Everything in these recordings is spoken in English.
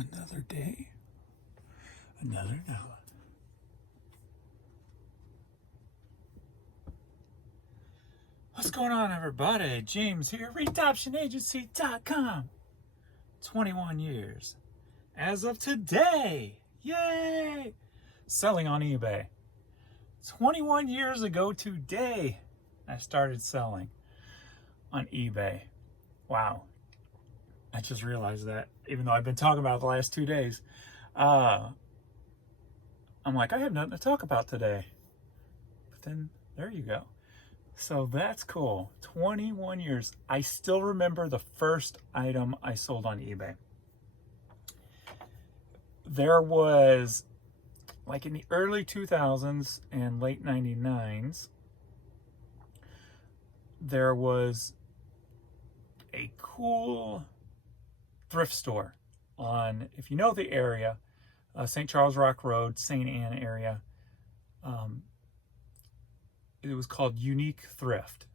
Another day, another dollar. What's going on, everybody? James here, ReadOptionAgency.com. 21 years. As of today, yay! Selling on eBay. 21 years ago today, I started selling on eBay. Wow. I just realized that, even though I've been talking about it the last 2 days. I'm like, I have nothing to talk about today. But then, there you go. So that's cool. 21 years. I still remember the first item I sold on eBay. There was, like in the early 2000s and late 99s, there was a cool thrift store on, if you know the area, St. Charles Rock Road, St. Anne area. It was called Unique Thrift.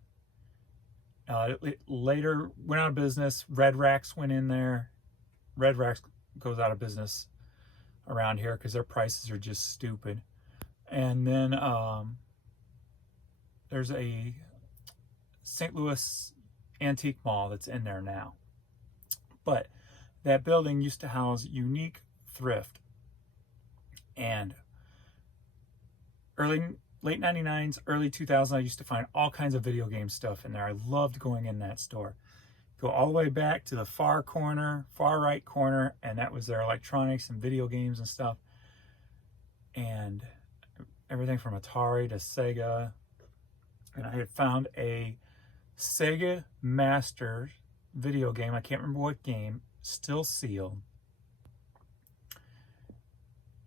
It later went out of business. Red Racks went in there. Red Racks goes out of business around here because their prices are just stupid. And then there's a St. Louis antique mall that's in there now. But that building used to house Unique Thrift. And late 99s, early 2000s, I used to find all kinds of video game stuff in there. I loved going in that store. Go all the way back to the far right corner, and that was their electronics and video games and stuff. And everything from Atari to Sega. And I had found a Sega Master video game. I can't remember what game, still sealed.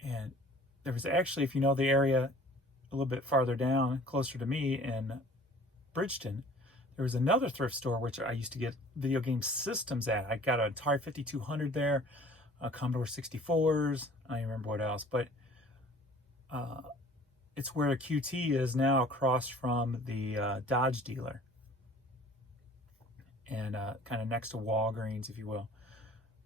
And there was actually, if you know the area a little bit farther down, closer to me in Bridgeton, there was another thrift store which I used to get video game systems at. I got an Atari 5200 there, Commodore 64s, I don't remember what else, but it's where the QT is now, across from the Dodge dealer, and kind of next to Walgreens, if you will.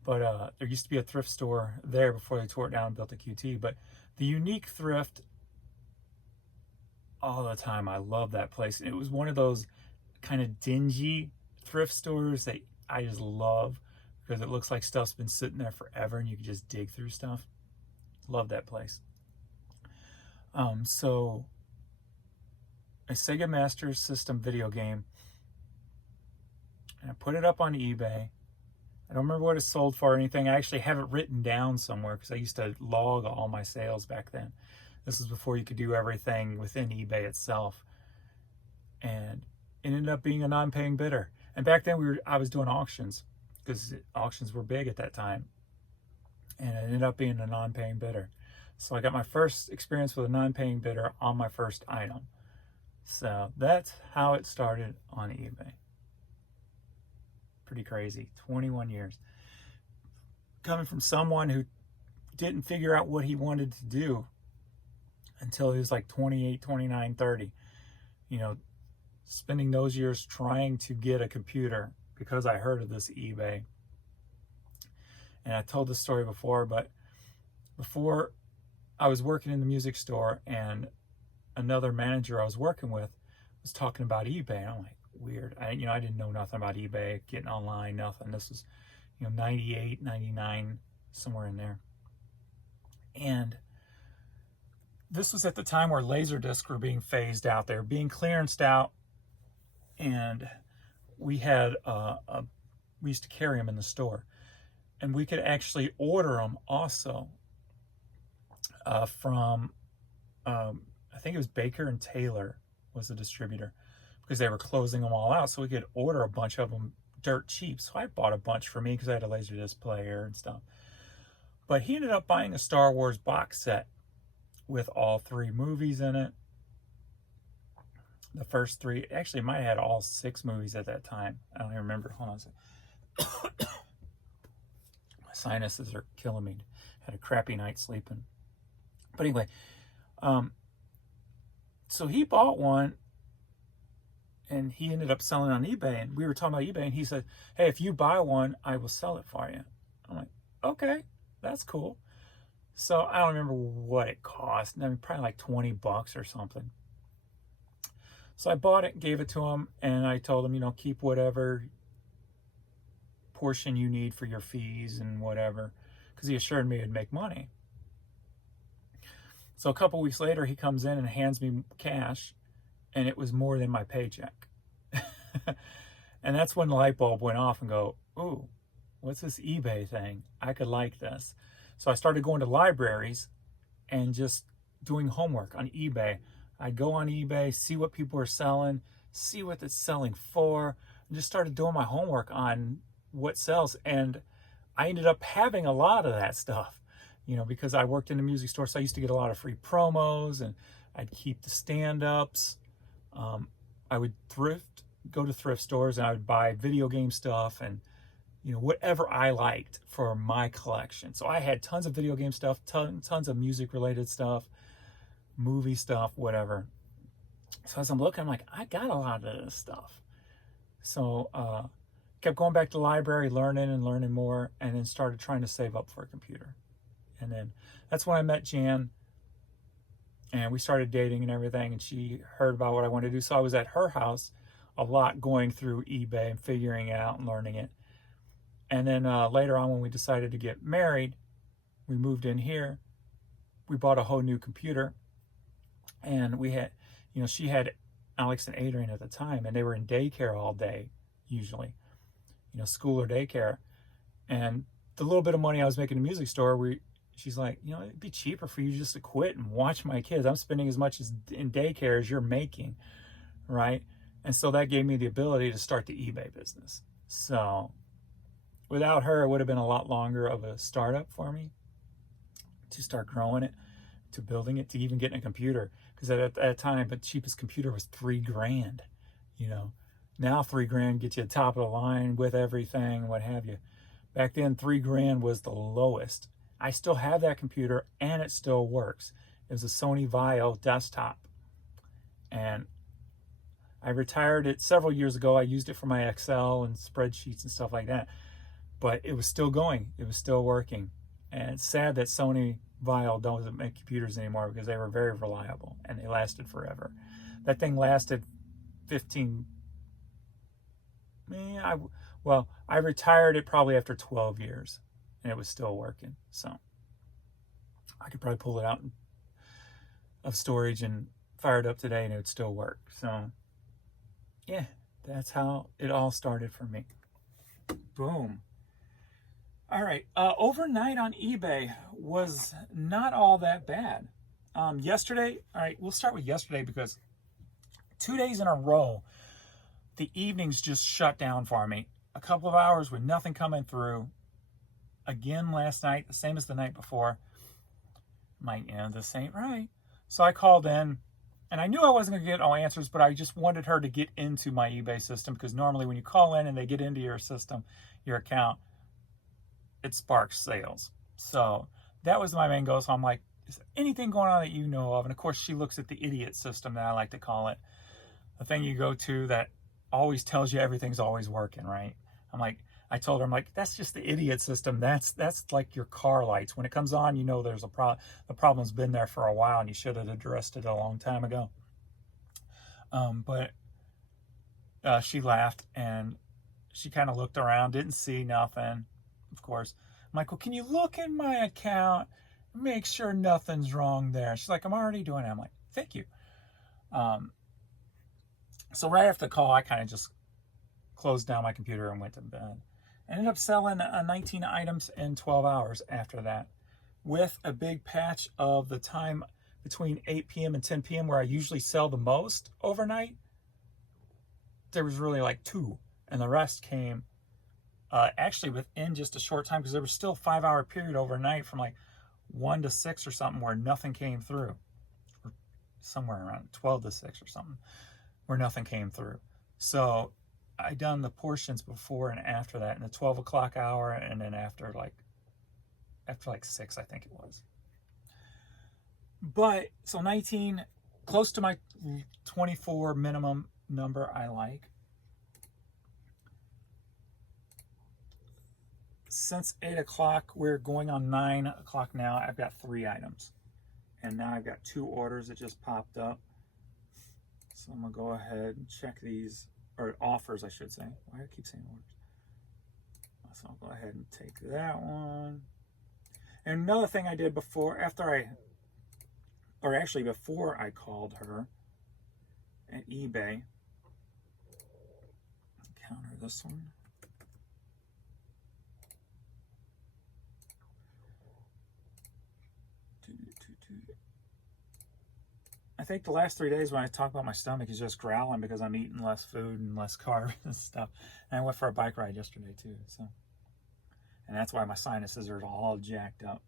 But there used to be a thrift store there before they tore it down and built a QT. But the Unique Thrift, all the time, I love that place. It was one of those kind of dingy thrift stores that I just love, because it looks like stuff's been sitting there forever and you can just dig through stuff. Love that place. So a Sega Master System video game, and I put it up on eBay. I don't remember what it sold for or anything. I actually have it written down somewhere because I used to log all my sales back then. This is before you could do everything within eBay itself. And it ended up being a non-paying bidder. And back then I was doing auctions, because auctions were big at that time. And it ended up being a non-paying bidder. So I got my first experience with a non-paying bidder on my first item. So that's how it started on eBay. Pretty crazy. 21 years. Coming from someone who didn't figure out what he wanted to do until he was like 28, 29, 30. You know, spending those years trying to get a computer because I heard of this eBay. And I told this story before, but before I was working in the music store, and another manager I was working with was talking about eBay. And I'm like, weird. I didn't know nothing about eBay, getting online, nothing. This was, 98, 99, somewhere in there. And this was at the time where Laserdiscs were being phased out. They were being clearanced out, and we had we used to carry them in the store, and we could actually order them also from I think it was Baker and Taylor was the distributor, because they were closing them all out, so we could order a bunch of them dirt cheap. So I bought a bunch for me because I had a Laserdisc player and stuff. But he ended up buying a Star Wars box set with all 3 movies in it. The first 3, actually it might have had all 6 movies at that time. I don't even remember. Hold on a second. My sinuses are killing me. Had a crappy night sleeping. But anyway, so he bought one, and he ended up selling on eBay. And we were talking about eBay, and he said, hey, if you buy one, I will sell it for you. I'm like, okay. That's cool. So I don't remember what it cost. I mean, probably like 20 bucks or something. So I bought it, gave it to him, and I told him, keep whatever portion you need for your fees and whatever, because he assured me it'd make money. So a couple weeks later, he comes in and hands me cash, and it was more than my paycheck. And that's when the light bulb went off and go, ooh, what's this eBay thing? I could like this. So I started going to libraries and just doing homework on eBay. I'd go on eBay, see what people are selling, see what it's selling for, and just started doing my homework on what sells. And I ended up having a lot of that stuff, because I worked in a music store, so I used to get a lot of free promos, and I'd keep the stand-ups. I would go to thrift stores, and I would buy video game stuff and whatever I liked for my collection. So I had tons of video game stuff, tons of music related stuff, movie stuff, whatever. So as I'm looking, I'm like, I got a lot of this stuff. So kept going back to the library, learning and learning more, and then started trying to save up for a computer. And then that's when I met Jan, and we started dating and everything, and she heard about what I wanted to do. So I was at her house a lot, going through eBay and figuring it out and learning it. And then later on, when we decided to get married, we moved in here. We bought a whole new computer, and we had, she had Alex and Adrian at the time, and they were in daycare all day, usually, school or daycare. And the little bit of money I was making in the music store, she's like, it'd be cheaper for you just to quit and watch my kids. I'm spending as much as in daycare as you're making, right? And so that gave me the ability to start the eBay business. So without her, it would have been a lot longer of a startup for me to start growing it, to building it, to even getting a computer. Because at that time, the cheapest computer was $3,000. Now $3,000 gets you the top of the line with everything, what have you. Back then, $3,000 was the lowest. I still have that computer, and it still works. It was a Sony Vaio desktop, and I retired it several years ago. I used it for my Excel and spreadsheets and stuff like that, but it was still going. It was still working. And it's sad that Sony Vaio doesn't make computers anymore, because they were very reliable and they lasted forever. That thing lasted 15. I retired it probably after 12 years, and it was still working. So I could probably pull it out of storage and fire it up today, and it would still work. So yeah, that's how it all started for me. Boom. All right. Overnight on eBay was not all that bad. Yesterday, all right, we'll start with yesterday, because 2 days in a row, the evenings just shut down for me. A couple of hours with nothing coming through. Again last night, the same as the night before. This ain't right. So I called in, and I knew I wasn't going to get all answers, but I just wanted her to get into my eBay system, because normally when you call in and they get into your system, your account, it sparks sales. So that was my main goal. So I'm like, is there anything going on that you know of? And of course, she looks at the idiot system, that I like to call it. The thing you go to that always tells you everything's always working, right? I told her, that's just the idiot system. That's like your car lights. When it comes on, there's a problem. The problem's been there for a while, and you should have addressed it a long time ago. But she laughed, and she kind of looked around, didn't see nothing, of course. I'm like, well, can you look in my account, make sure nothing's wrong there? She's like, I'm already doing it. I'm like, thank you. So right after the call, I kind of just closed down my computer and went to bed. I ended up selling 19 items in 12 hours after that, with a big patch of the time between 8 p.m. and 10 p.m. where I usually sell the most overnight. There was really like 2, and the rest came actually within just a short time, because there was still a 5-hour period overnight from like 1 to 6 or something where nothing came through, or somewhere around 12 to 6 or something where nothing came through. So I done the portions before and after that, in the 12 o'clock hour, and then after like 6, I think it was. But so 19, close to my 24 minimum number I like. since 8 o'clock, we're going on 9 o'clock now. I've got 3 items. And now I've got 2 orders that just popped up. So I'm going to go ahead and check these, or offers, I should say. Why do I keep saying orders? So I'll go ahead and take that one. And another thing I did before I called her at eBay, counter this one. I think the last 3 days when I talk about my stomach is just growling because I'm eating less food and less carbs and stuff. And I went for a bike ride yesterday too, so. And that's why my sinuses are all jacked up.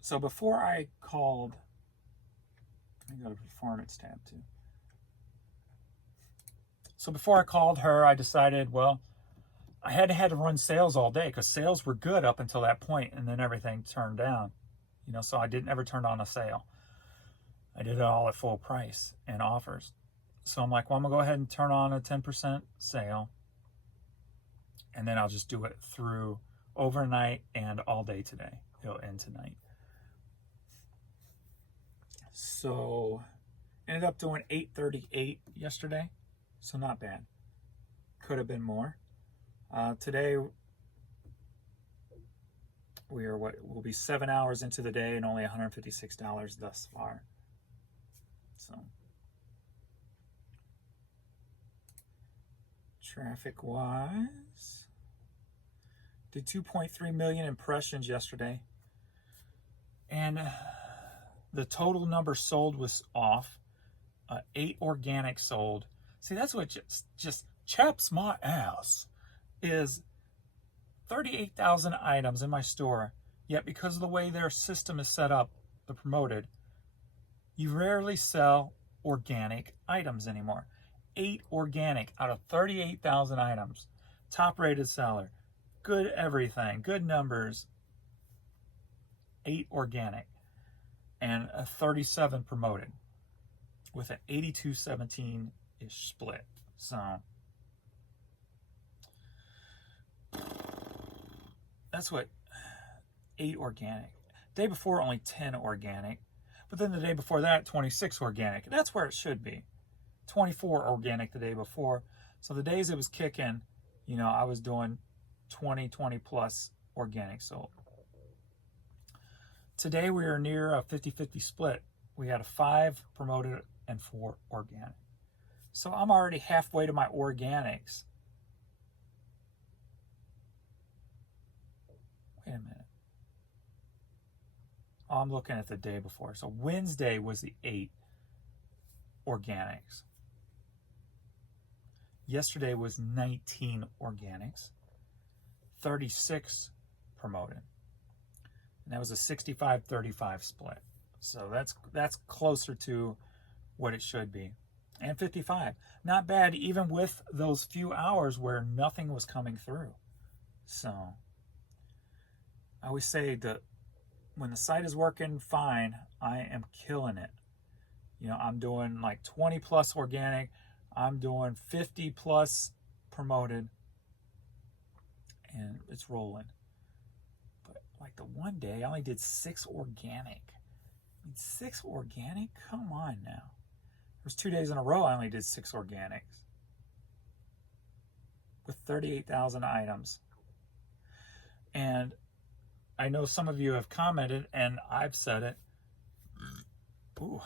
So before I called, let me go to the performance tab too. So before I called her, I decided, well, I had to run sales all day because sales were good up until that point, and then everything turned down. You know, so I didn't ever turn on a sale. I did it all at full price and offers. So I'm like, well, I'm gonna go ahead and turn on a 10% sale, and then I'll just do it through overnight and all day today. It'll end tonight. So ended up doing 838 yesterday, so not bad. Could have been more. Today we'll be 7 hours into the day and only $156 thus far. So traffic wise, did 2.3 million impressions yesterday, and the total number sold was off. 8 organic sold. See, that's what just chaps my ass, is 38,000 items in my store, yet because of the way their system is set up, the promoted, you rarely sell organic items anymore. 8 organic out of 38,000 items. Top rated seller. Good everything. Good numbers. 8 organic. And a 37 promoted. With an 82-17-ish split. So that's what 8 organic. Day before, only 10 organic. But then the day before that, 26 organic. That's where it should be. 24 organic the day before. So the days it was kicking, you know, I was doing 20 plus organic sold. Today we are near a 50-50 split. We had a 5 promoted and 4 organic. So I'm already halfway to my organics. Wait a minute. Oh, I'm looking at the day before. So Wednesday was the 8 organics. Yesterday was 19 organics. 36 promoted. And that was a 65-35 split. So that's closer to what it should be. And 55. Not bad, even with those few hours where nothing was coming through. So I always say that when the site is working fine, I am killing it. You know, I'm doing like 20 plus organic. I'm doing 50 plus promoted. And it's rolling. But like the one day, I only did 6 organic. I mean, 6 organic? Come on now. There's 2 days in a row I only did 6 organics. With 38,000 items. And I know some of you have commented, and I've said it. Ooh.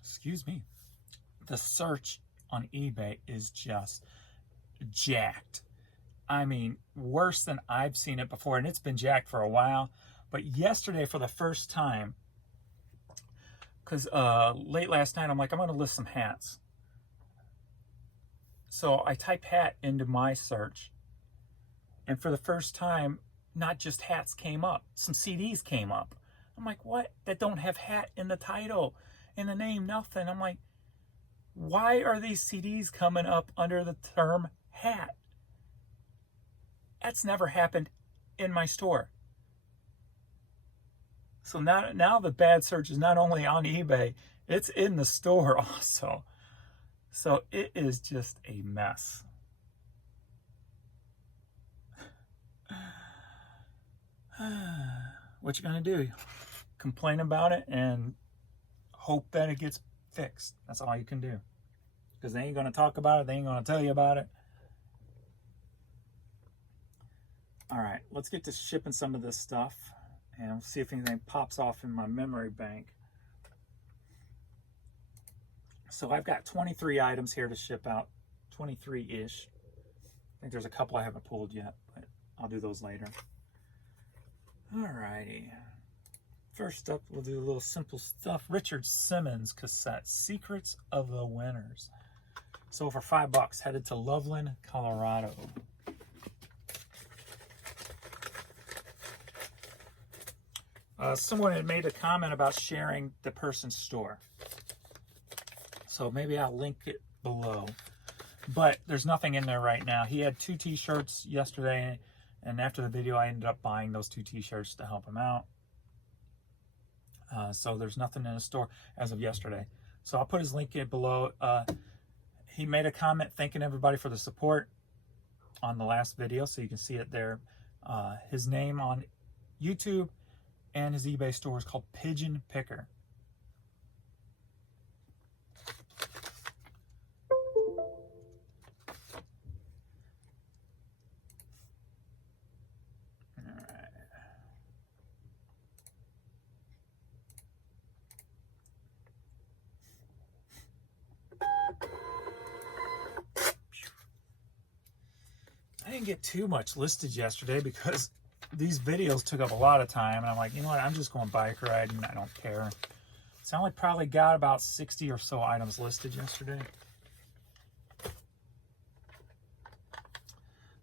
Excuse me. The search on eBay is just jacked. I mean, worse than I've seen it before, and it's been jacked for a while. But yesterday, for the first time, because late last night, I'm like, I'm going to list some hats. So I type hat into my search, and for the first time, not just hats came up, some CDs came up. I'm like, what? That don't have hat in the title, in the name, nothing. I'm like, why are these CDs coming up under the term hat? That's never happened in my store. So now the bad search is not only on eBay, it's in the store also. So it is just a mess. What you gonna do? Complain about it and hope that it gets fixed. That's all you can do. Because they ain't gonna talk about it. They ain't gonna tell you about it. All right, let's get to shipping some of this stuff and see if anything pops off in my memory bank. So I've got 23 items here to ship out, 23-ish. I think there's a couple I haven't pulled yet, but I'll do those later. All righty. First up, we'll do a little simple stuff. Richard Simmons cassette, Secrets of the Winners. So for $5, headed to Loveland, Colorado. Someone had made a comment about sharing the person's store. So maybe I'll link it below. But there's nothing in there right now. He had 2 t-shirts yesterday, and after the video I ended up buying those 2 t-shirts to help him out. So there's nothing in the store as of yesterday. So I'll put his link in below. He made a comment thanking everybody for the support on the last video, so you can see it there. His name on YouTube and his eBay store is called Pigeon Picker. I didn't get too much listed yesterday because these videos took up a lot of time, and I'm like, you know what, I'm just going bike riding, I don't care. So I only probably got about 60 or so items listed yesterday.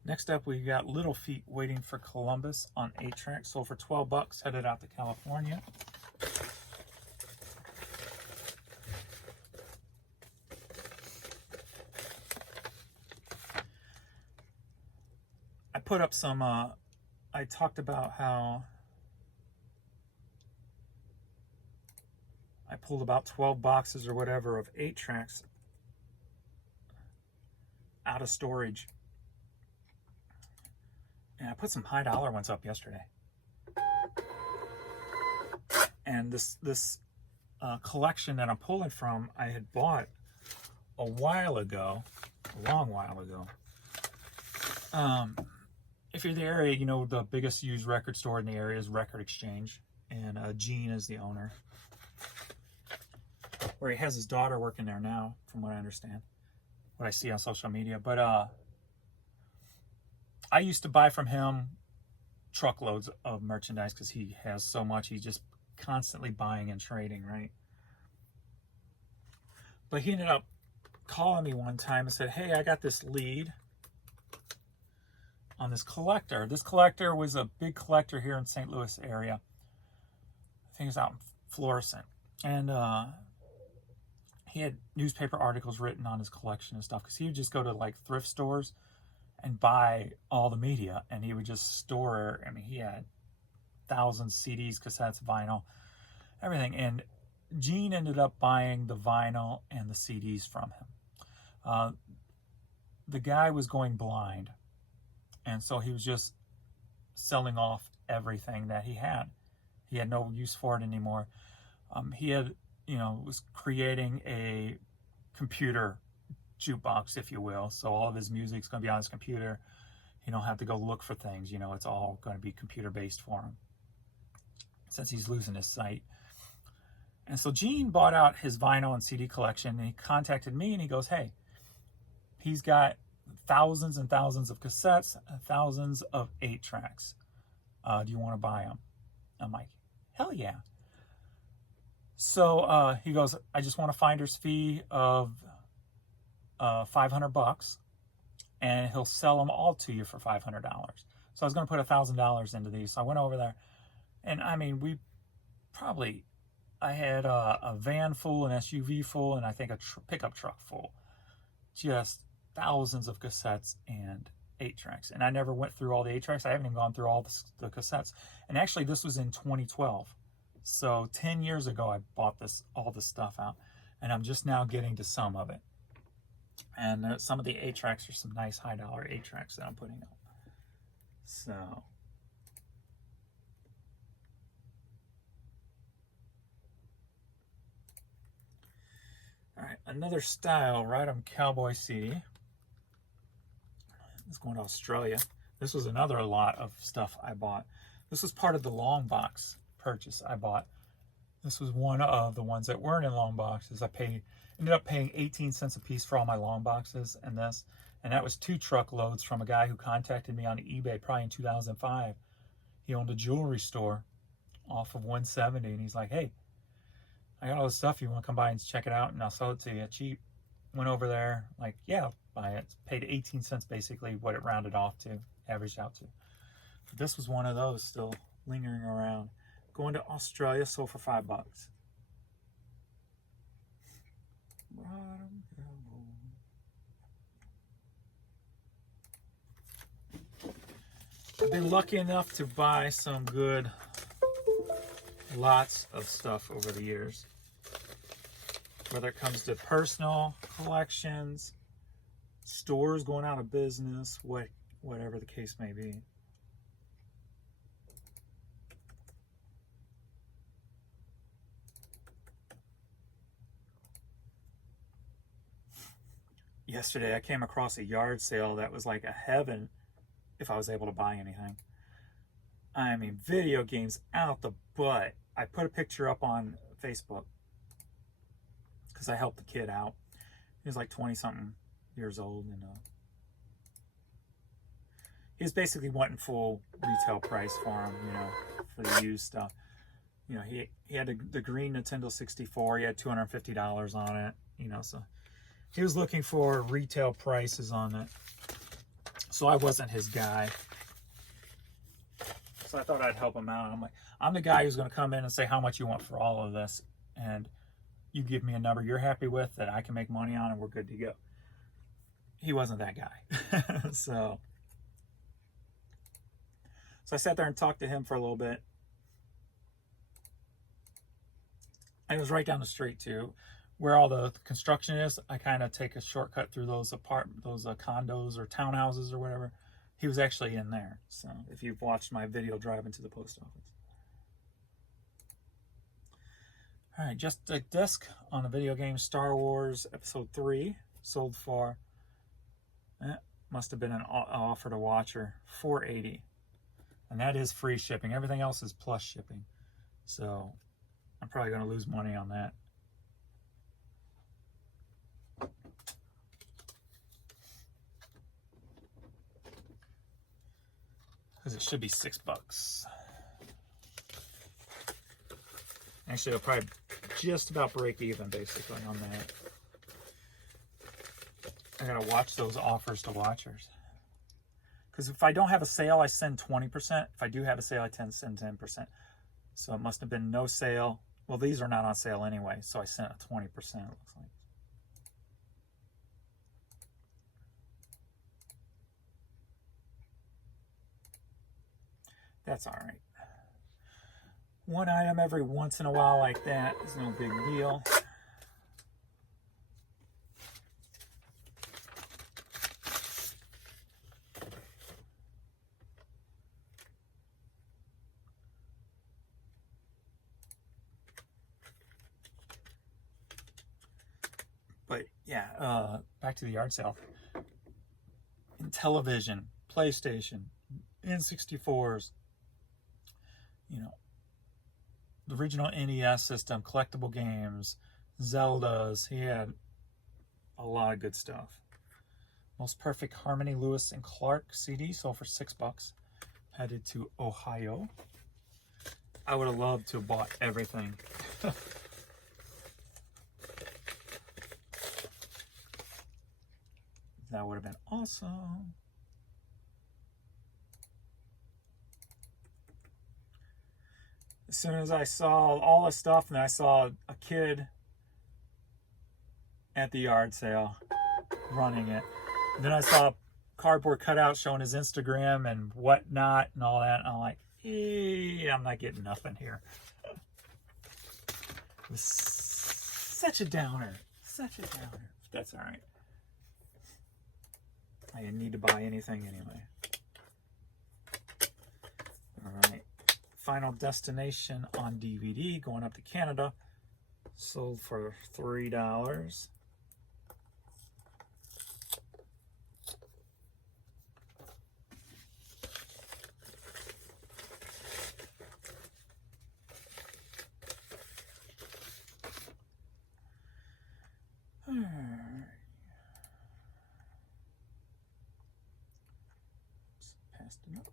Next up, we got Little Feet Waiting for Columbus on 8-track, sold for $12, headed out to California. I put up some, I talked about how I pulled about 12 boxes or whatever of 8-tracks out of storage. And I put some high dollar ones up yesterday. And this collection that I'm pulling from, I had bought a while ago, a long while ago. If you're in the area, you know the biggest used record store in the area is Record Exchange, and Gene is the owner. Where he has his daughter working there now, from what I understand, what I see on social media. But I used to buy from him truckloads of merchandise because he has so much. He's just constantly buying and trading, right? But he ended up calling me one time and said, hey, I got this lead on this collector. This collector was a big collector here in St. Louis area. I think it's out in Florissant. And he had newspaper articles written on his collection and stuff because he would just go to like thrift stores and buy all the media, and he would just store, I mean, he had thousands of CDs, cassettes, vinyl, everything. And Gene ended up buying the vinyl and the CDs from him. The guy was going blind, and so he was just selling off everything that he had. He had no use for it anymore. He had, you know, was creating a computer jukebox, if you will. So all of his music's going to be on his computer. You don't have to go look for things. You know, it's all going to be computer-based for him since he's losing his sight. And so Gene bought out his vinyl and CD collection, and he contacted me, and he goes, hey, he's got thousands and thousands of cassettes, thousands of 8-tracks. Do you want to buy them? I'm like, hell yeah. So he goes, I just want a finder's fee of $500, and he'll sell them all to you for $500. So I was going to put $1,000 into these. So I went over there, and I mean, I had a van full, an SUV full, and I think a pickup truck full. Just thousands of cassettes and 8-tracks. And I never went through all the 8-tracks. I haven't even gone through all the cassettes. And actually, this was in 2012. So 10 years ago, I bought all this stuff out, and I'm just now getting to some of it. And some of the 8-tracks are some nice high dollar 8-tracks that I'm putting up. So right, another style, right on Cowboy CD. It's going to Australia. This was another lot of stuff I bought. This was part of the long box purchase I bought. This was one of the ones that weren't in long boxes. Ended up paying 18 cents a piece for all my long boxes and this. And that was 2 truckloads from a guy who contacted me on eBay probably in 2005. He owned a jewelry store off of 170, and he's like, hey, I got all this stuff. You want to come by and check it out, and I'll sell it to you cheap. Went over there, like, yeah, I'll buy it. Paid 18 cents basically what it rounded off to, averaged out to. But this was one of those still lingering around. Going to Australia, sold for $5. I've been lucky enough to buy some good lots of stuff over the years. Whether it comes to personal collections, stores going out of business, whatever the case may be. Yesterday I came across a yard sale that was like a heaven if I was able to buy anything. I mean, video games out the butt. I put a picture up on Facebook because I helped the kid out. He was like 20-something years old, and he was basically wanting full retail price for him, for the used stuff. He had the green Nintendo 64. He had $250 on it, so he was looking for retail prices on it. So I wasn't his guy. So I thought I'd help him out. I'm like, I'm the guy who's going to come in and say how much you want for all of this. And you give me a number you're happy with that I can make money on, and we're good to go. He wasn't that guy. So I sat there and talked to him for a little bit. And it was right down the street too. Where all the construction is, I kind of take a shortcut through those condos or townhouses or whatever. He was actually in there. So if you've watched my video driving to the post office. All right, just a disc on a video game, Star Wars Episode 3, sold for, must have been an offer to watcher, $4.80. And that is free shipping. Everything else is plus shipping. So I'm probably going to lose money on that. Because it should be $6. Actually, I'll probably just about break even basically on that. I gotta watch those offers to watchers. Because if I don't have a sale, I send 20%. If I do have a sale, I send 10%. So it must have been no sale. Well, these are not on sale anyway, so I sent a 20%, it looks like. That's all right. One item every once in a while like that is no big deal. But yeah, back to the yard sale. In television, PlayStation, N64s, the original NES system, collectible games, Zeldas. He had a lot of good stuff. Most Perfect Harmony Lewis and Clark CD sold for $6. Headed to Ohio. I would have loved to have bought everything. That would have been awesome. As soon as I saw all the stuff, and I saw a kid at the yard sale running it. And then I saw cardboard cutout showing his Instagram and whatnot and all that. And I'm like, I'm not getting nothing here. It was such a downer. Such a downer. That's all right. I didn't need to buy anything anyway. All right. Final Destination on DVD, going up to Canada. Sold for $3. Just passed it up.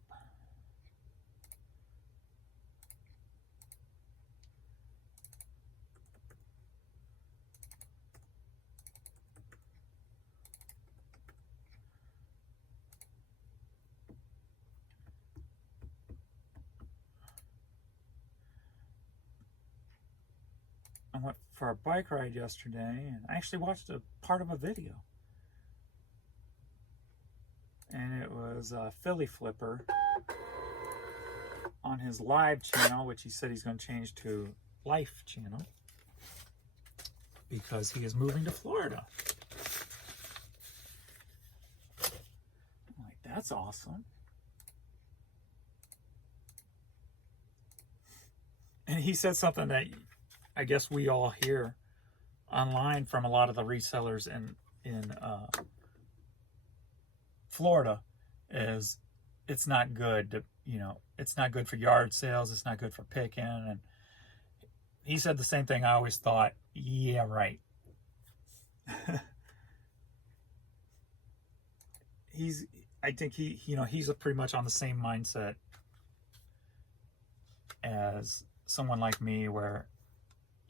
I went for a bike ride yesterday, and I actually watched a part of a video. And it was a Philly flipper on his live channel, which he said he's going to change to life channel because he is moving to Florida. I'm like, that's awesome. And he said something that I guess we all hear online from a lot of the resellers in Florida is it's not good to, it's not good for yard sales. It's not good for picking. And he said the same thing I always thought. Yeah, right. I think he's pretty much on the same mindset as someone like me, where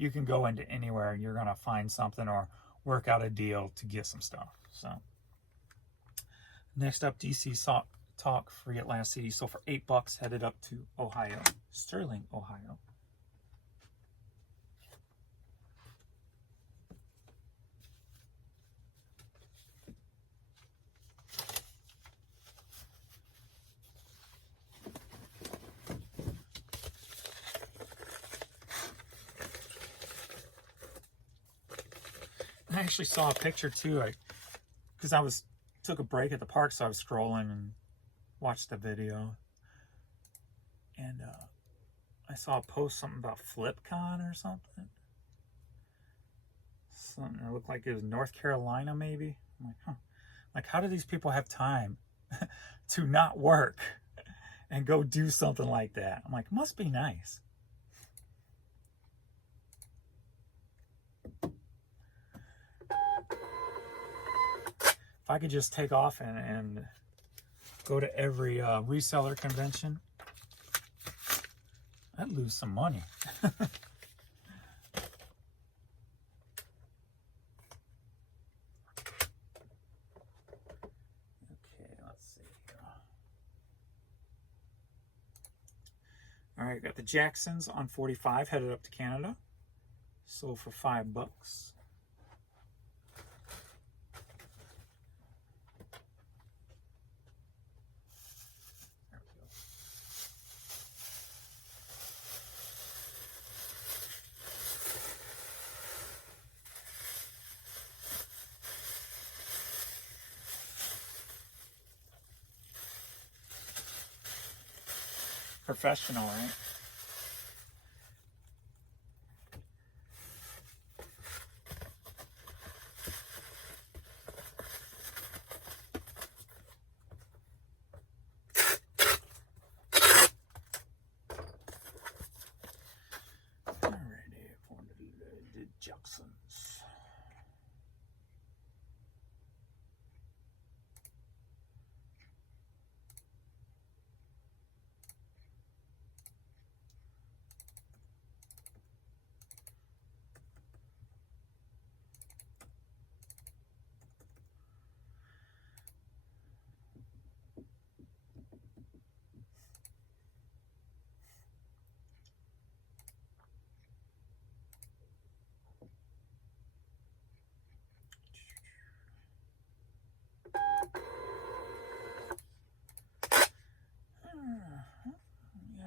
you can go into anywhere and you're going to find something or work out a deal to get some stuff. So next up, DC Talk Free at Last City. So for $8, headed up to Ohio, Sterling, Ohio. I actually saw a picture too, because I took a break at the park, so I was scrolling and watched the video, and I saw a post something about FlipCon or something. Something that looked like it was North Carolina, maybe. I'm like, huh. Like, how do these people have time to not work and go do something like that? I'm like, must be nice. If I could just take off and go to every reseller convention, I'd lose some money. Okay, let's see here. All right, got the Jacksons on 45, headed up to Canada. Sold for $5. Professional, right? Alrighty, for the Jacksons.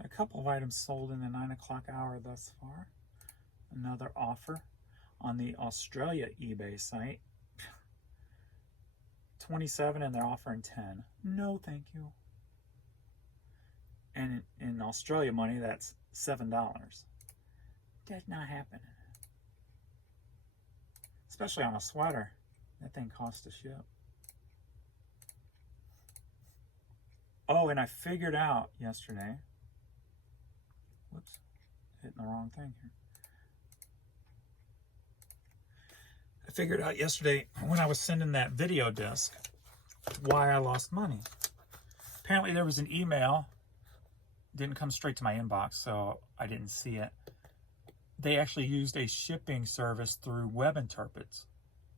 A couple of items sold in the 9 o'clock hour thus far. Another offer on the Australia eBay site. 27 and they're offering 10. No, thank you. And in Australia money, that's $7. That's not happening. Especially on a sweater. That thing costs to ship. Oh, and I figured out yesterday. Whoops, hitting the wrong thing here. I I figured out yesterday when I was sending that video disc why I lost money. Apparently there was an email, didn't come straight to my inbox, so I didn't see it. They actually used a shipping service through web interprets,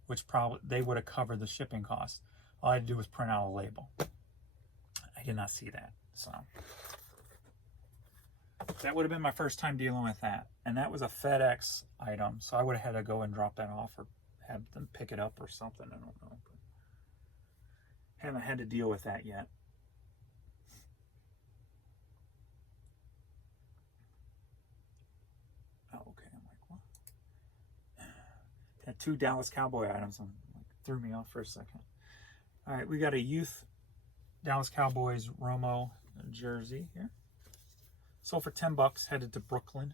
which probably they would have covered the shipping costs. All I had to do was print out a label. I did not see that, so that would have been my first time dealing with that. And that was a FedEx item, so I would have had to go and drop that off or have them pick it up or something. I don't know. But haven't had to deal with that yet. Oh, okay. I'm like, what? Had 2 Dallas Cowboy items. Threw me off for a second. All right, we got a youth Dallas Cowboys Romo jersey here. Sold for $10, headed to Brooklyn.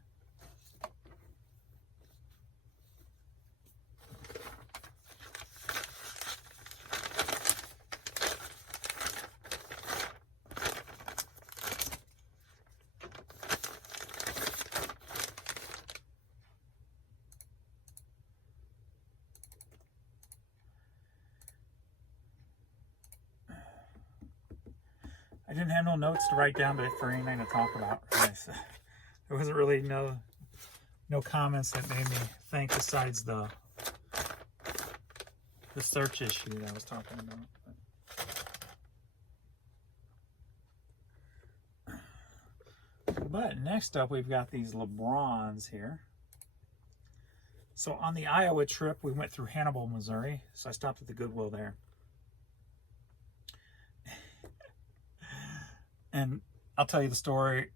I didn't have no notes to write down, but for anything to talk about, really. So there wasn't really no comments that made me think besides the search issue that I was talking about. But next up, we've got these LeBrons here. So on the Iowa trip, we went through Hannibal, Missouri. So I stopped at the Goodwill there. And I'll tell you the story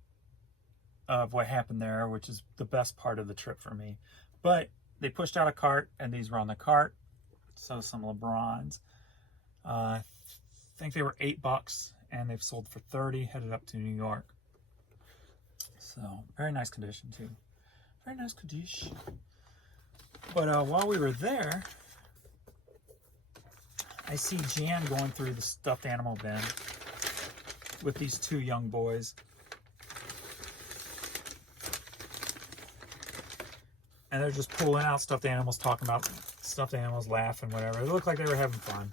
of what happened there, which is the best part of the trip for me. But they pushed out a cart, and these were on the cart. So some LeBrons. I think they were $8, and they've sold for $30, headed up to New York. So very nice condition too. Very nice condition. But while we were there, I see Jan going through the stuffed animal bin with these 2 young boys. And they're just pulling out stuffed animals, talking about stuffed animals, laughing, whatever. It looked like they were having fun.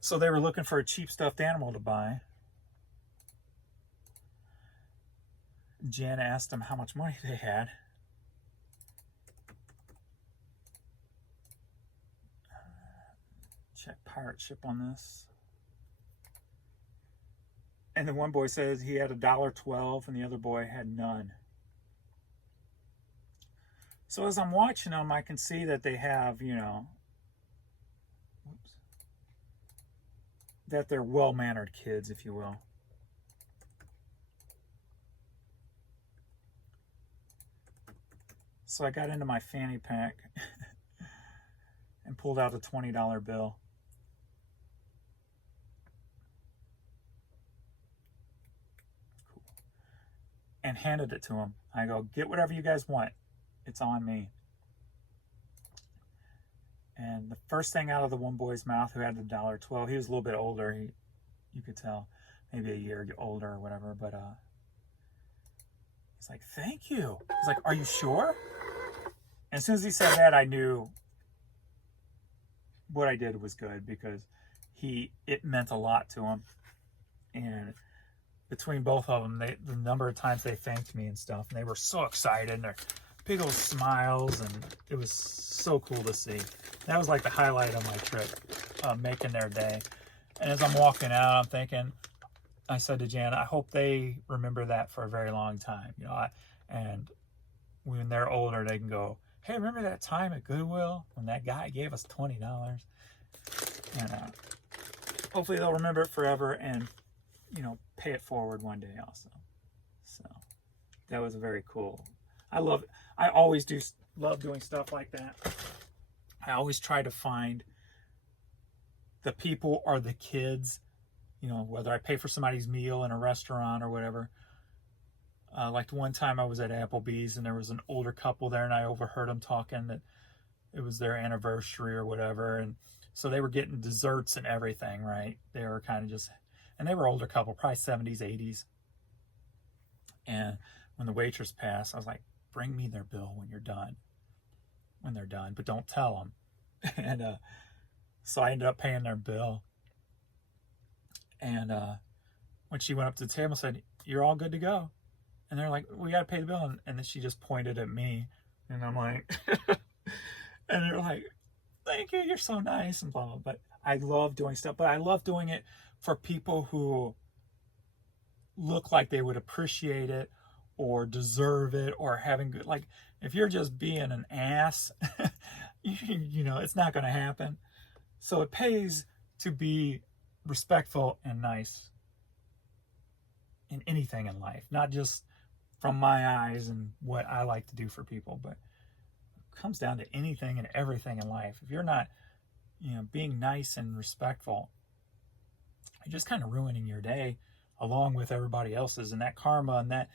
So they were looking for a cheap stuffed animal to buy. Jan asked them how much money they had. Check pirate ship on this. And the one boy says he had $1.12 and the other boy had none. So as I'm watching them, I can see that they have, you know, that they're well-mannered kids, if you will. So I got into my fanny pack and pulled out a $20 bill. Cool. And handed it to him. I go, get whatever you guys want. It's on me. And the first thing out of the one boy's mouth who had the $1.12, he was a little bit older. You could tell, maybe a year older or whatever, but he's like, thank you. He's like, are you sure? And as soon as he said that, I knew what I did was good, because it meant a lot to him. And between both of them, the number of times they thanked me and stuff, and they were so excited, and their big old smiles, and it was so cool to see. That was like the highlight of my trip, making their day. And as I'm walking out, I'm thinking, I said to Jan, I hope they remember that for a very long time. You know, and when they're older, they can go, hey, remember that time at Goodwill when that guy gave us $20? And hopefully they'll remember it forever and, you know, pay it forward one day also. So that was very cool. I always love doing stuff like that. I always try to find the people or the kids, you know, whether I pay for somebody's meal in a restaurant or whatever. Like one time I was at Applebee's and there was an older couple there, and I overheard them talking that it was their anniversary or whatever. And so they were getting desserts and everything, right? They were kind of just, and they were older couple, probably 70s, 80s. And when the waitress passed, I was like, bring me their bill when they're done, but don't tell them. And so I ended up paying their bill. And when she went up to the table and said, you're all good to go. And they're like, we got to pay the bill. And then she just pointed at me. And I'm like, and they're like, thank you, you're so nice, and blah, blah. But I love doing stuff. But I love doing it for people who look like they would appreciate it or deserve it or having good, like, if you're just being an ass, you know, it's not going to happen. So it pays to be respectful and nice in anything in life, not just from my eyes and what I like to do for people, but it comes down to anything and everything in life. If you're not, you know, being nice and respectful, you're just kind of ruining your day along with everybody else's, and that karma and that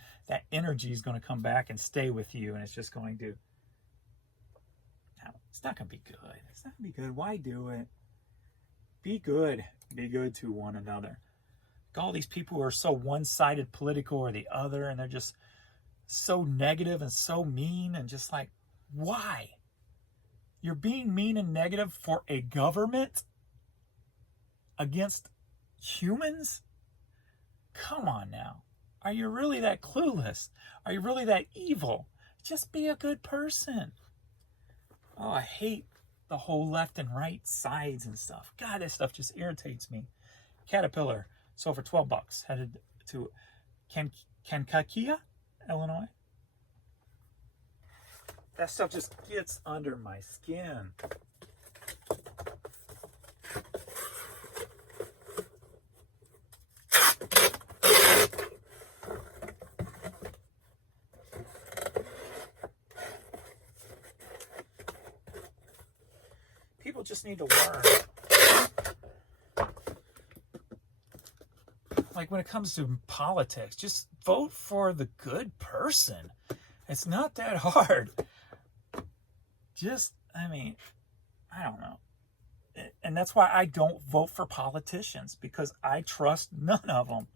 energy is going to come back and stay with you, and it's just going to, no, it's not going to be good. It's not going to be good. Why do it? Be good. Be good to one another. All these people who are so one-sided, political or the other, and they're just so negative and so mean, and just like, why? You're being mean and negative for a government against humans? Come on now. Are you really that clueless? Are you really that evil? Just be a good person. Oh, I hate the whole left and right sides and stuff. God, this stuff just irritates me. Caterpillar sold for $12, headed to Kankakee, Illinois. That stuff just gets under my skin. People just need to learn. Like when it comes to politics, just vote for the good person. It's not that hard. Just, I mean, I don't know. And that's why I don't vote for politicians, because I trust none of them.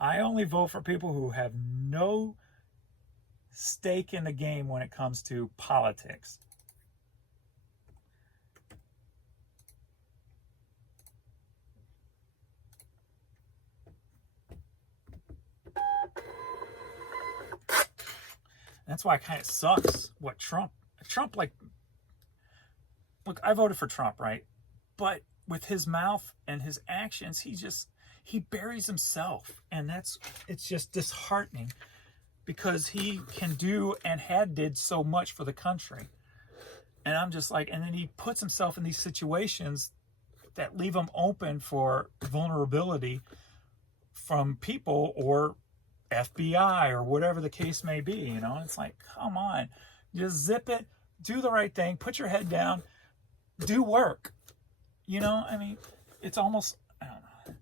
I only vote for people who have no stake in the game when it comes to politics. That's why it kind of sucks what Trump, like, look, I voted for Trump, right? But with his mouth and his actions, he buries himself. And it's just disheartening, because he can do and did so much for the country. And I'm just like, and then he puts himself in these situations that leave him open for vulnerability from people or FBI or whatever the case may be, you know. It's like, come on, just zip it, do the right thing, put your head down, do work. You know, I mean, it's almost, I don't know.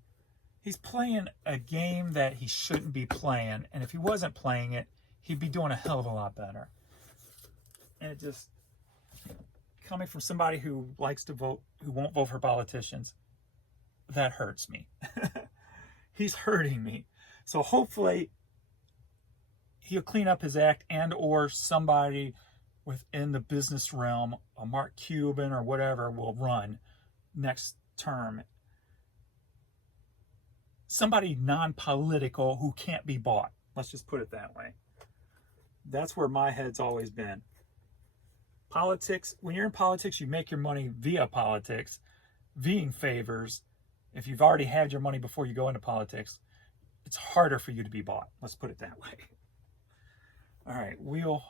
He's playing a game that he shouldn't be playing, and if he wasn't playing it, he'd be doing a hell of a lot better. And it just, coming from somebody who likes to vote, who won't vote for politicians, that hurts me. He's hurting me. So hopefully he'll clean up his act, and or somebody within the business realm, a Mark Cuban or whatever, will run next term. Somebody non-political who can't be bought. Let's just put it that way. That's where my head's always been. Politics, when you're in politics, you make your money via politics, via favors. If you've already had your money before you go into politics, it's harder for you to be bought. Let's put it that way. All right, wheel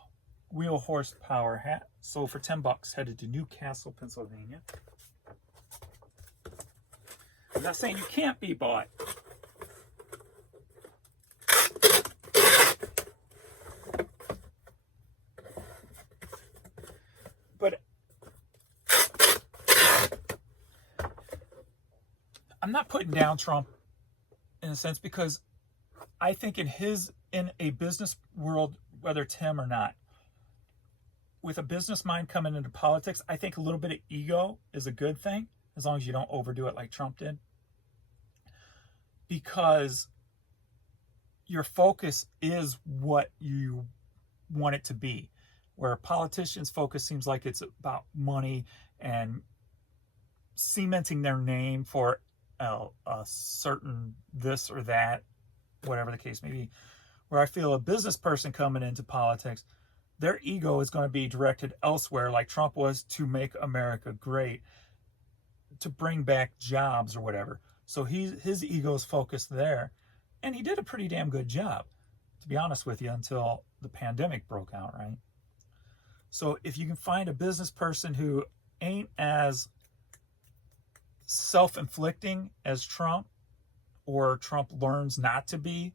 horsepower hat. Sold for $10. Headed to Newcastle, Pennsylvania. I'm not saying you can't be bought. But I'm not putting down Trump in a sense, because I think in a business world, whether it's him or not, with a business mind coming into politics, I think a little bit of ego is a good thing, as long as you don't overdo it like Trump did. Because your focus is what you want it to be. Where politicians' focus seems like it's about money and cementing their name for a certain this or that, whatever the case may be. Where I feel a business person coming into politics, their ego is going to be directed elsewhere, like Trump was, to make America great, to bring back jobs or whatever. So his ego is focused there. And he did a pretty damn good job, to be honest with you, until the pandemic broke out, right? So if you can find a business person who ain't as self-inflicting as Trump, or Trump learns not to be,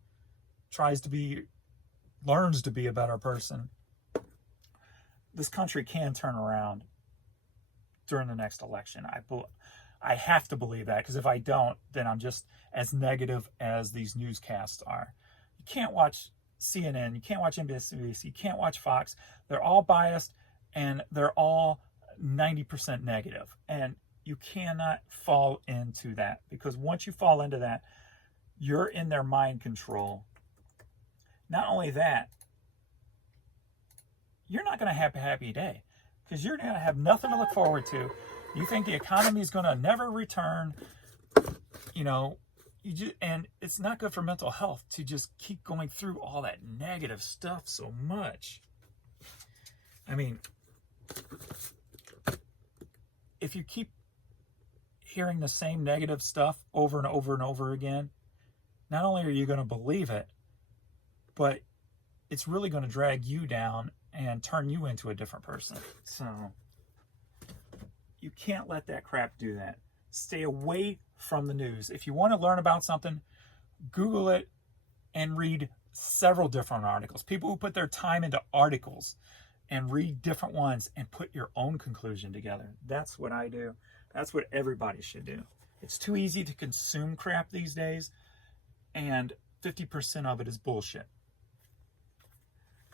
learns to be a better person, this country can turn around during the next election. I have to believe that, because if I don't, then I'm just as negative as these newscasts are. You can't watch CNN, you can't watch NBC, you can't watch Fox. They're all biased and they're all 90% negative. And you cannot fall into that, because once you fall into that, you're in their mind control. Not only that, you're not going to have a happy day, because you're going to have nothing to look forward to. You think the economy is going to never return, and it's not good for mental health to just keep going through all that negative stuff so much. I mean, if you keep hearing the same negative stuff over and over and over again, not only are you going to believe it, but it's really going to drag you down and turn you into a different person. So you can't let that crap do that. Stay away from the news. If you want to learn about something, Google it and read several different articles. People who put their time into articles and read different ones and put your own conclusion together. That's what I do. That's what everybody should do. It's too easy to consume crap these days, and 50% of it is bullshit.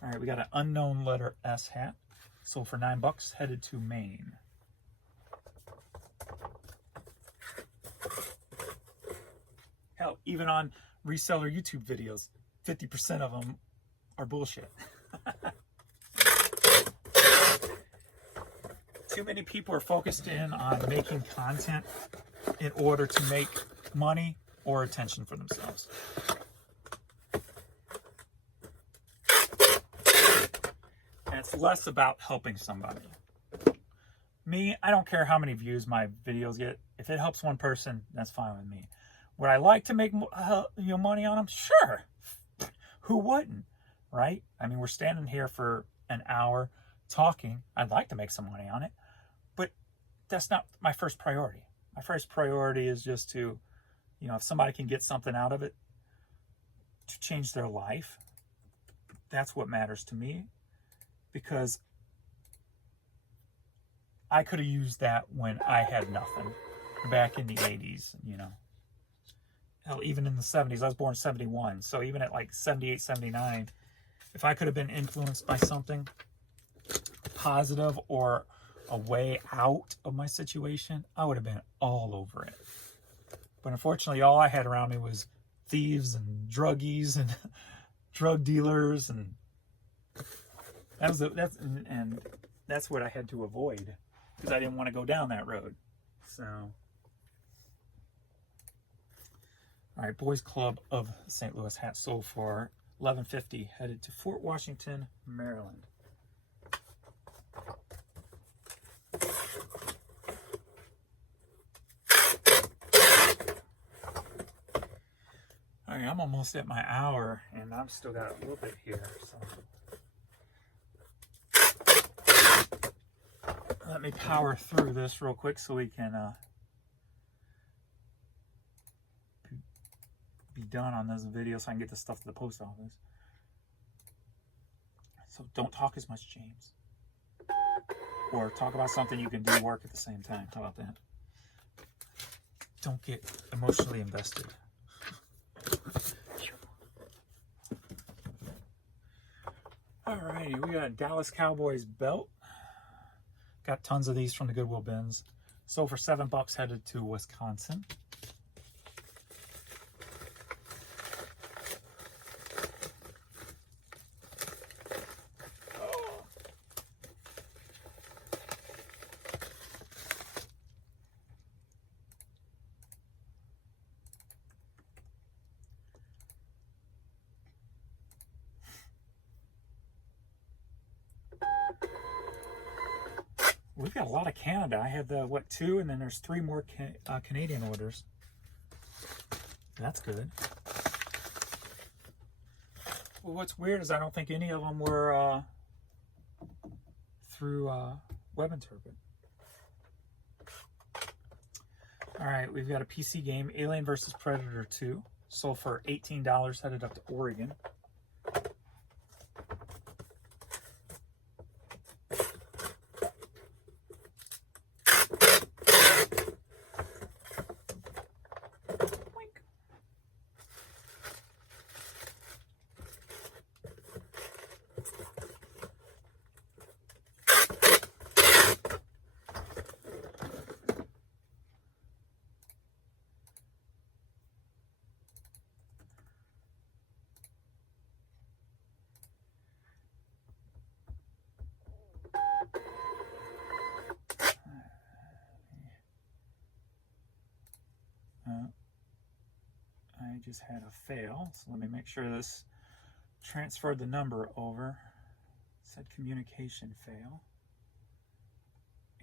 All right, we got an unknown letter S hat. Sold for $9, headed to Maine. Hell, even on reseller YouTube videos, 50% of them are bullshit. Too many people are focused in on making content in order to make money or attention for themselves. And it's less about helping somebody. Me, I don't care how many views my videos get. If it helps one person, that's fine with me. Would I like to make money on them? Sure. Who wouldn't, right? I mean, we're standing here for an hour talking. I'd like to make some money on it, but that's not my first priority. My first priority is just to, if somebody can get something out of it to change their life, that's what matters to me, because I could have used that when I had nothing back in the 80s, Hell, even in the 70s. I was born in 71, so even at like 78, 79, if I could have been influenced by something positive or a way out of my situation, I would have been all over it. But unfortunately, all I had around me was thieves and druggies and drug dealers, and that's what I had to avoid, because I didn't want to go down that road. So, all right, Boys Club of St. Louis hat sold for $11.50, headed to Fort Washington, Maryland. All right, I'm almost at my hour, and I've still got a little bit here. So let me power through this real quick so we can be done on this video, so I can get this stuff to the post office. So don't talk as much, James. Or talk about something you can do work at the same time. How about that? Don't get emotionally invested. Alrighty, we got a Dallas Cowboys belt. Got tons of these from the Goodwill bins. Sold for $7, headed to Wisconsin. we've got a lot of Canada. I had the, what, 2, and then there's 3 more Canadian orders. That's good. Well, what's weird is I don't think any of them were through WebInterpret. All right, we've got a PC game, Alien vs. Predator 2, sold for $18, headed up to Oregon. I just had a fail, so let me make sure this transferred the number over. It said communication fail.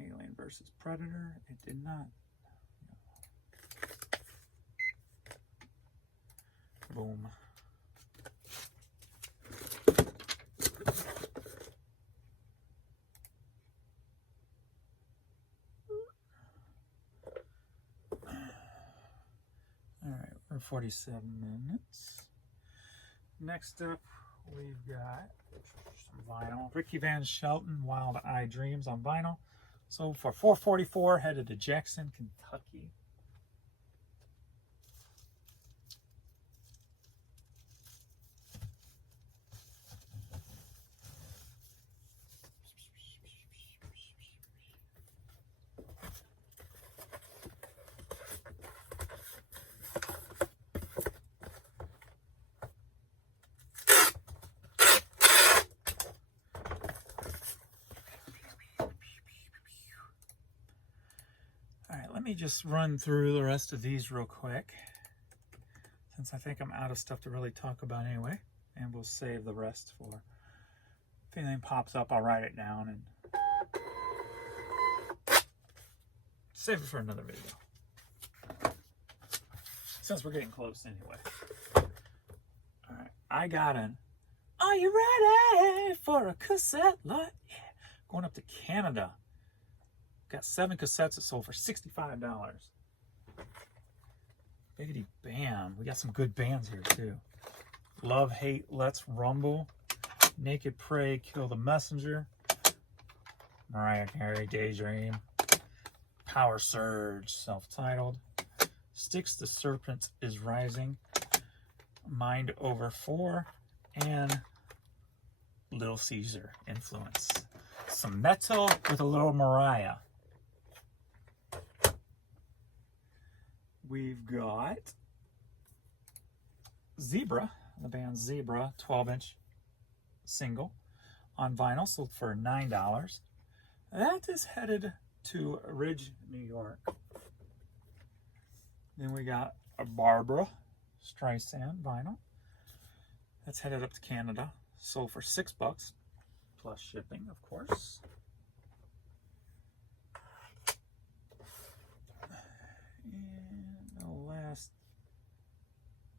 Alien versus Predator. It did not. Boom. Alright, we're 47 minutes. Next up, we've got some vinyl. Ricky Van Shelton, Wild Eye Dreams on vinyl. So for $4.44, headed to Jackson, Kentucky. Let me just run through the rest of these real quick, since I think I'm out of stuff to really talk about anyway, and we'll save the rest for, if anything pops up, I'll write it down and save it for another video, since we're getting close anyway. Alright, I got an, are you ready for a cassette lot? Yeah, going up to Canada. Got 7 cassettes that sold for $65. Biggity bam. We got some good bands here too. Love, Hate, Let's Rumble. Naked Prey, Kill the Messenger. Mariah Carey, Daydream. Power Surge, self-titled. Styx the Serpent is Rising. Mind Over 4. And Little Caesar, Influence. Some metal with a little Mariah. We've got Zebra, the band Zebra, 12-inch single on vinyl, sold for $9. That is headed to Ridge, New York. Then we got a Barbara Streisand vinyl. That's headed up to Canada, sold for $6 plus shipping, of course.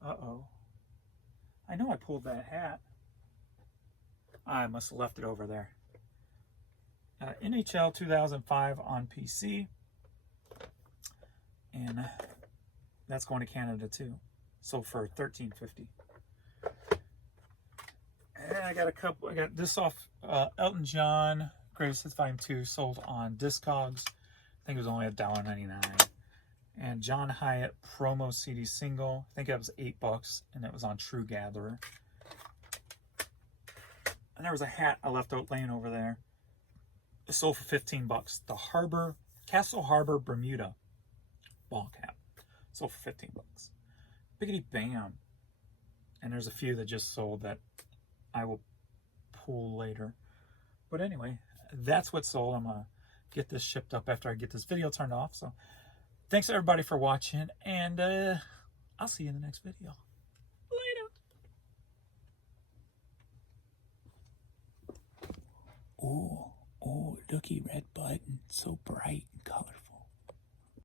Uh-oh. I know I pulled that hat. I must have left it over there. NHL 2005 on PC. And that's going to Canada too. Sold for $13.50. And I got a couple. I got this off Elton John, Greatest Hits Volume 2, sold on Discogs. I think it was only $1.99. And John Hyatt promo CD single. I think it was $8, and it was on True Gatherer. And there was a hat I left out laying over there. It sold for $15. The Castle Harbor Bermuda ball cap. Sold for $15. Biggity bam. And there's a few that just sold that I will pull later. But anyway, that's what sold. I'm gonna get this shipped up after I get this video turned off. So thanks everybody for watching, and I'll see you in the next video. Later. Ooh, dookie red button, so bright and colorful.